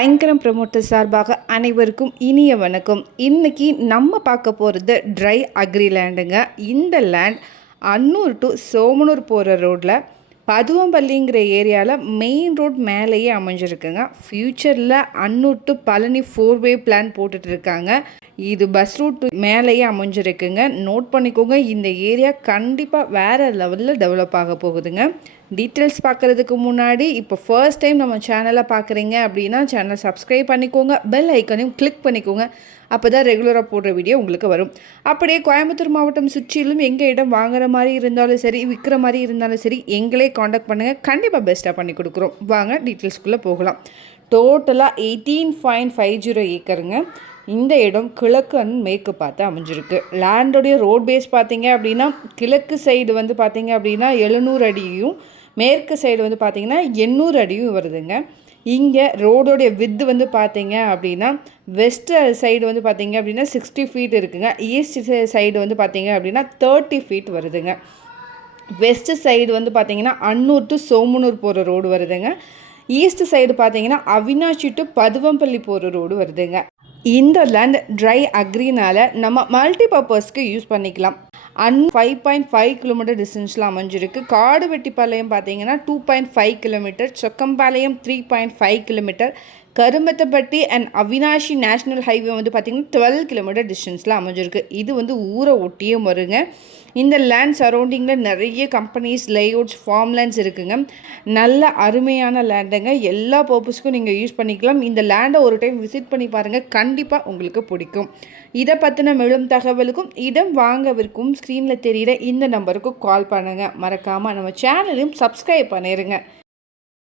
ஐங்கரம் promoter சார்பாக அனைவருக்கும் இனிய வணக்கம். இன்னைக்கு நம்ம பார்க்க போகிறது ட்ரை அக்ரி லேண்டுங்க இந்த லேண்ட் அன்னூர் டு சோமனூர் போகிற ரோட்டில் பதுவம்பள்ளிங்கிற ஏரியாவில் மெயின் ரோட் மேலேயே அமைஞ்சிருக்குங்க. ஃப்யூச்சரில் Annur to Palani four way plan போட்டுட்டு இருக்காங்க இது பஸ் ரூட் மேலேயே அமைஞ்சிருக்குங்க. நோட் பண்ணிக்கோங்க இந்த ஏரியா கண்டிப்பாக வேறு லெவலில் டெவலப் ஆக போகுதுங்க. டீட்டெயில்ஸ் பார்க்குறதுக்கு முன்னாடி இப்போ ஃபர்ஸ்ட் டைம் நம்ம சேனலை பார்க்குறீங்க அப்படின்னா சேனலை சப்ஸ்கிரைப் பண்ணிக்கோங்க. பெல் ஐக்கனையும் கிளிக் பண்ணிக்கோங்க. அப்போ தான் ரெகுலராக போடுற வீடியோ உங்களுக்கு வரும். அப்படியே கோயம்புத்தூர் மாவட்டம் சுற்றிலும் எங்கள் இடம் வாங்குற மாதிரி இருந்தாலும் சரி விற்கிற மாதிரி இருந்தாலும் சரி எங்களே காண்டாக்ட் பண்ணுங்கள் கண்டிப்பாக பெஸ்ட்டாக பண்ணி கொடுக்குறோம். வாங்க டீட்டெயில்ஸ்குள்ளே போகலாம். டோட்டலாக எயிட்டீன் பாயிண்ட் ஃபைவ் ஜீரோ ஏக்கருங்க. இந்த இடம் கிழக்கு அண்ட் மேற்கு பார்த்து அமைஞ்சிருக்கு. லேண்டோடைய ரோட் பேஸ் பார்த்தீங்க அப்படின்னா கிழக்கு சைடு வந்து பார்த்தீங்க அப்படின்னா எழுநூறு அடியும் மேற்கு சைடு வந்து பார்த்திங்கன்னா எண்ணூறு அடியும் வருதுங்க. இங்கே ரோடோடைய வித்து வந்து பார்த்தீங்க அப்படின்னா வெஸ்ட் சைடு வந்து பார்த்தீங்க அப்படின்னா சிக்ஸ்டி ஃபீட் இருக்குங்க. ஈஸ்ட் சைடு வந்து பார்த்தீங்க அப்படின்னா தேர்ட்டி ஃபீட் வருதுங்க. வெஸ்ட்டு சைடு வந்து பார்த்தீங்கன்னா அன்னூர் டு சோமனூர் போகிற ரோடு வருதுங்க. ஈஸ்ட் சைடு பார்த்தீங்கன்னா அவினாஷி டு பதுவம்பள்ளி போகிற ரோடு வருதுங்க. இந்த லேண்ட் ட்ரை அக்ரினால் நம்ம மல்டி பர்பஸ்க்கு யூஸ் பண்ணிக்கலாம் அன் ஃபைவ் பாயிண்ட் ஃபைவ் கிலோமீட்டர் டிஸ்டன்ஸில் அமைஞ்சிருக்கு. காடு வெட்டிப்பாளையம் பார்த்தீங்கன்னா two point five kilometre Sokkampalayam three point five kilometre Karumathampatti and Avinashi national highway வந்து பார்த்திங்கன்னா டுவெல் கிலோமீட்டர் டிஸ்டன்ஸில் அமைஞ்சிருக்கு. இது வந்து ஊரை ஒட்டியும் வருங்க. இந்த லேண்ட் சரௌண்டிங்கில் நிறைய கம்பெனிஸ் லேஅவுட்ஸ் ஃபார்ம் லேண்ட்ஸ் இருக்குங்க. நல்ல அருமையான லேண்டுங்க எல்லா பர்பஸ்க்கும் நீங்கள் யூஸ் பண்ணிக்கலாம். இந்த லேண்டை ஒரு டைம் விசிட் பண்ணி பாருங்கள் கண்டிப்பாக உங்களுக்கு பிடிக்கும். இதை பற்றின மேலும் தகவலுக்கும் இடம் வாங்கவிருக்கும் ஸ்க்ரீனில் தெரிகிற இந்த நம்பருக்கு கால் பண்ணுங்கள் மறக்காமல் நம்ம சேனலையும் சப்ஸ்கிரைப் பண்ணிடுங்க